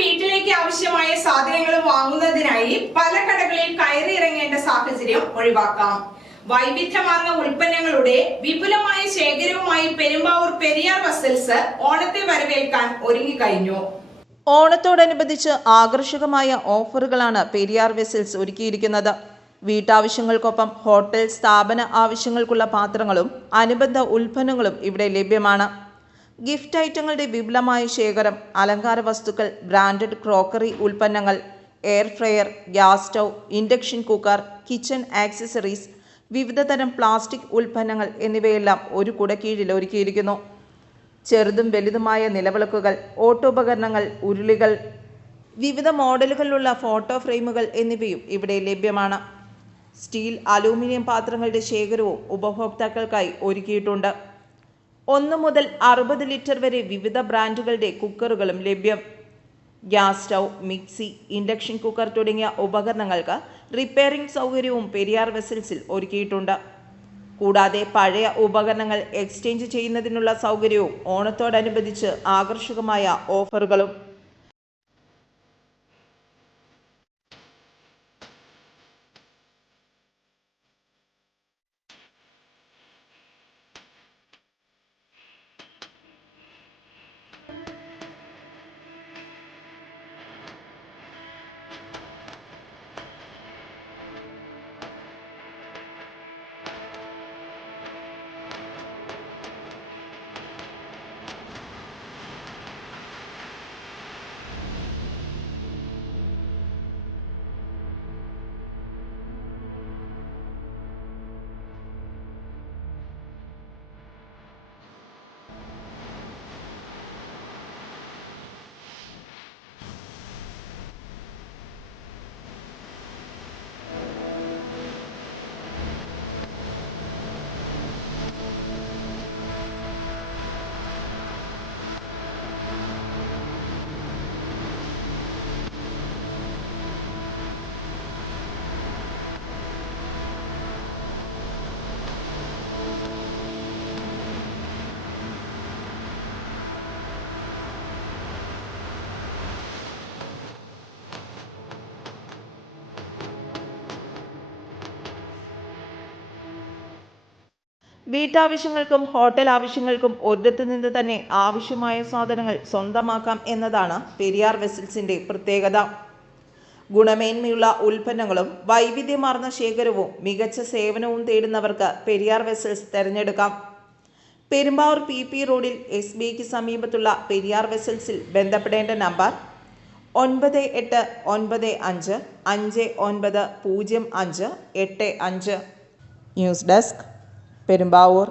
വീട്ടിലേക്ക് ആവശ്യമായ സാധനങ്ങൾ വാങ്ങുന്നതിനായി പല കടകളിൽ കയറി ഇറങ്ങേണ്ട സാഹചര്യം ഒഴിവാക്കാം. വൈവിധ്യമാർന്ന ഉൽപ്പന്നങ്ങളുടെ വിപുലമായ ശേഖരവുമായി പെരുമ്പാവൂർ പെരിയാർ വെസൽസ് ഓണത്തെ വരവേൽക്കാൻ ഒരുങ്ങിക്കഴിഞ്ഞു. ഓണത്തോടനുബന്ധിച്ച് ആകർഷകമായ ഓഫറുകളാണ് പെരിയാർ വെസൽസ് ഒരുക്കിയിരിക്കുന്നത്. വീട്ടാവശ്യങ്ങൾക്കൊപ്പം ഹോട്ടൽ സ്ഥാപന ആവശ്യങ്ങൾക്കുള്ള പാത്രങ്ങളും അനുബന്ധ ഉൽപ്പന്നങ്ങളും ഇവിടെ ലഭ്യമാണ്. ഗിഫ്റ്റ് ഐറ്റങ്ങളുടെ വിപുലമായ ശേഖരം, അലങ്കാര വസ്തുക്കൾ, ബ്രാൻഡഡ് ക്രോക്കറി ഉൽപ്പന്നങ്ങൾ, air fryer, gas stove, induction cooker, kitchen accessories, വിവിധ തരം പ്ലാസ്റ്റിക് ഉൽപ്പന്നങ്ങൾ എന്നിവയെല്ലാം ഒരു കുടക്കീഴിൽ ഒരുക്കിയിരിക്കുന്നു. ചെറുതും വലുതുമായ നിലവിളക്കുകൾ, ഓട്ടോപകരണങ്ങൾ, ഉരുളികൾ, വിവിധ മോഡലുകളിലുള്ള ഫോട്ടോ ഫ്രെയിമുകൾ എന്നിവയും ഇവിടെ ലഭ്യമാണ്. സ്റ്റീൽ, അലൂമിനിയം പാത്രങ്ങളുടെ ശേഖരവും ഉപഭോക്താക്കൾക്കായി ഒരുക്കിയിട്ടുണ്ട്. 1 മുതൽ 60 ലിറ്റർ വരെ വിവിധ ബ്രാൻഡുകളുടെ കുക്കറുകളും ലഭ്യം. Gas stove, mixie, induction cooker തുടങ്ങിയ ഉപകരണങ്ങൾക്ക് റിപ്പയറിംഗ് സൗകര്യവും പെരിയാർ വെസൽസിൽ ഒരുക്കിയിട്ടുണ്ട്. കൂടാതെ പഴയ ഉപകരണങ്ങൾ എക്സ്ചേഞ്ച് ചെയ്യുന്നതിനുള്ള സൗകര്യവും ഓണത്തോടനുബന്ധിച്ച് ആകർഷകമായ ഓഫറുകളും. വീട്ടാവശ്യങ്ങൾക്കും ഹോട്ടൽ ആവശ്യങ്ങൾക്കും ഒരിടത്തു നിന്ന് തന്നെ ആവശ്യമായ സാധനങ്ങൾ സ്വന്തമാക്കാം എന്നതാണ് പെരിയാർ വെസൽസിന്റെ പ്രത്യേകത. ഗുണമേന്മയുള്ള ഉൽപ്പന്നങ്ങളും വൈവിധ്യമാർന്ന ശേഖരവും മികച്ച സേവനവും തേടുന്നവർക്ക് പെരിയാർ വെസൽസ് തിരഞ്ഞെടുക്കാം. പെരുമ്പാവൂർ PP റോഡിൽ SBIക്ക് സമീപത്തുള്ള പെരിയാർ വെസൽസിൽ ബന്ധപ്പെടേണ്ട നമ്പർ 9895590585. News desk, Perumbavoor.